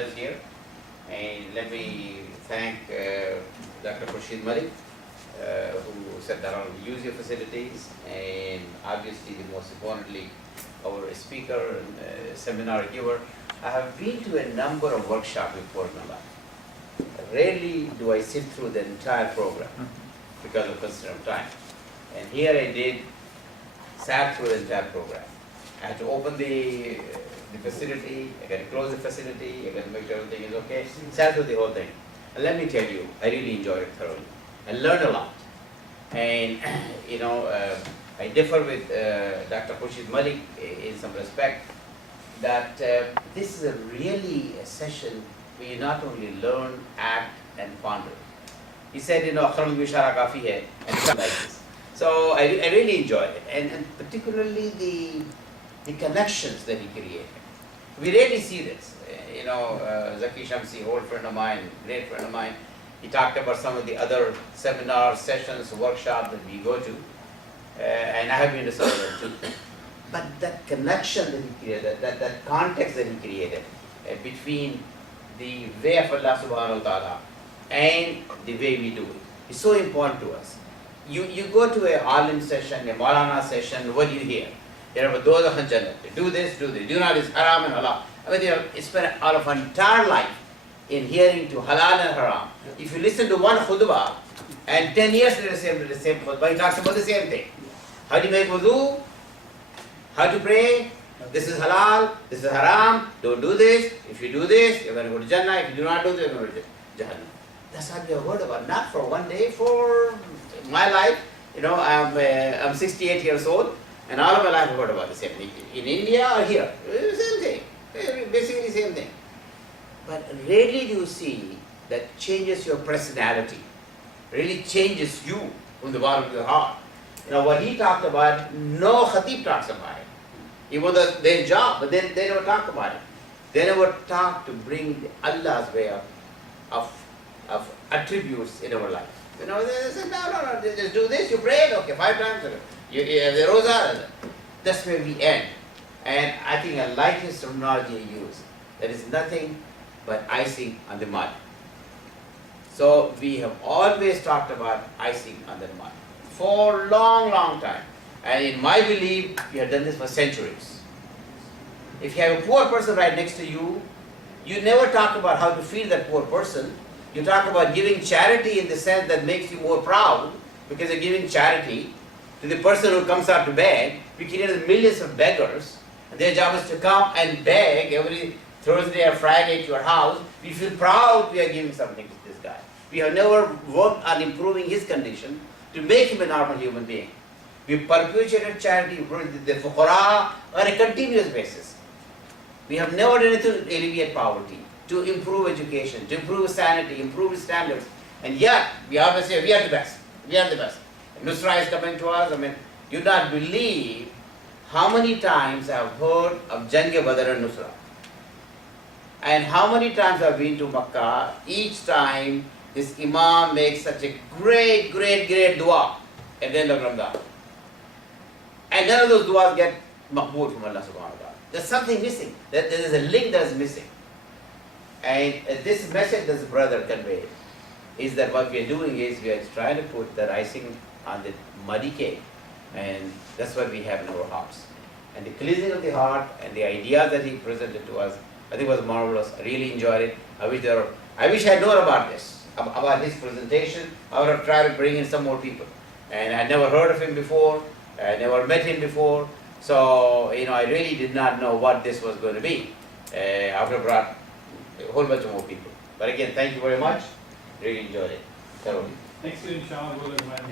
us here. And let me thank Dr. Khurshid Malik, who said that I'll use your facilities, and obviously, the most importantly, our speaker and seminar giver. I have been to a number of workshops before in my life. Rarely do I sit through the entire program because of constraint of time. And here I did, sat through the entire program. I had to open the facility, I got to close the facility, I got to make sure everything is okay, sat through the whole thing. And let me tell you, I really enjoyed it thoroughly. I learned a lot. And, I differ with Dr. Khurshid Malik in some respect that this is really a session where you not only learn, act, and ponder. He said, Kharul Bishara Kafi hai, and something like this. So I really enjoyed it, and particularly the connections that he created. We rarely see this. Zaki Shamsi, old friend of mine, great friend of mine, he talked about some of the other seminars, sessions, workshops that we go to, and I have been to some of them too. But that connection that he created, that context that he created between the way of Allah subhanahu wa ta'ala and the way we do it is so important to us. You go to a alim session, a Maulana session, what do you hear? You know, those are Jannat. Do this, do not is haram and halal. I mean, you spend all of our entire life in hearing to halal and haram. If you listen to one khutbah and 10 years later the same khutbah, he talks about the same thing. How to make wudu, how to pray, this is halal, this is haram, don't do this. If you do this, you're going to go to Jannah. If you do not do this, you're going to go to Jahannam. That's what we have heard about. Not for one day, for my life. I'm 68 years old, and all of my life I've heard about the same thing. In India or here, same thing. Basically the same thing. But rarely do you see that changes your personality, really changes you from the bottom of your heart. What he talked about, no khatib talks about it. It was their job, but they never talk about it. They never talk to bring Allah's way of attributes in our life. They say, no, just do this, you pray, okay, 5 times, you have the rosa. That's where we end. And I think I like his terminology he used. There is nothing but icing on the mud. So we have always talked about icing on the mud for a long, long time. And in my belief, we have done this for centuries. If you have a poor person right next to you, you never talk about how to feed that poor person. You talk about giving charity in the sense that makes you more proud, because you're giving charity to the person who comes out to beg. We created millions of beggars, and their job is to come and beg every Thursday or Friday to your house. We feel proud we are giving something to this guy. We have never worked on improving his condition to make him a normal human being. We perpetuated charity, the fuqara, on a continuous basis. We have never done anything to alleviate poverty, to improve education, to improve sanity, improve standards. And yet, we always say, we are the best. We are the best. Nusra is coming to us. You not believe how many times I have heard of Jang-e Badr and Nusra. And how many times I have been to Makkah. Each time, this Imam makes such a great, great, great dua at the end of Ramadan. And none of those duas get maqbool from Allah subhanahu wa ta'ala. There's something missing. There is a link that is missing. And this message that the brother conveyed is that what we are doing is we are trying to put the icing on the muddy cake. And that's what we have in our hearts. And the cleansing of the heart and the ideas that he presented to us, I think was marvelous. I really enjoyed it. I wish I had known about this, about this presentation. I would have tried to bring in some more people. And I never heard of him before. I never met him before. So, I really did not know what this was going to be. I would have brought a whole bunch of more people. But again, thank you very much. Really enjoyed it. Thoroughly. Next year, inshallah, we'll invite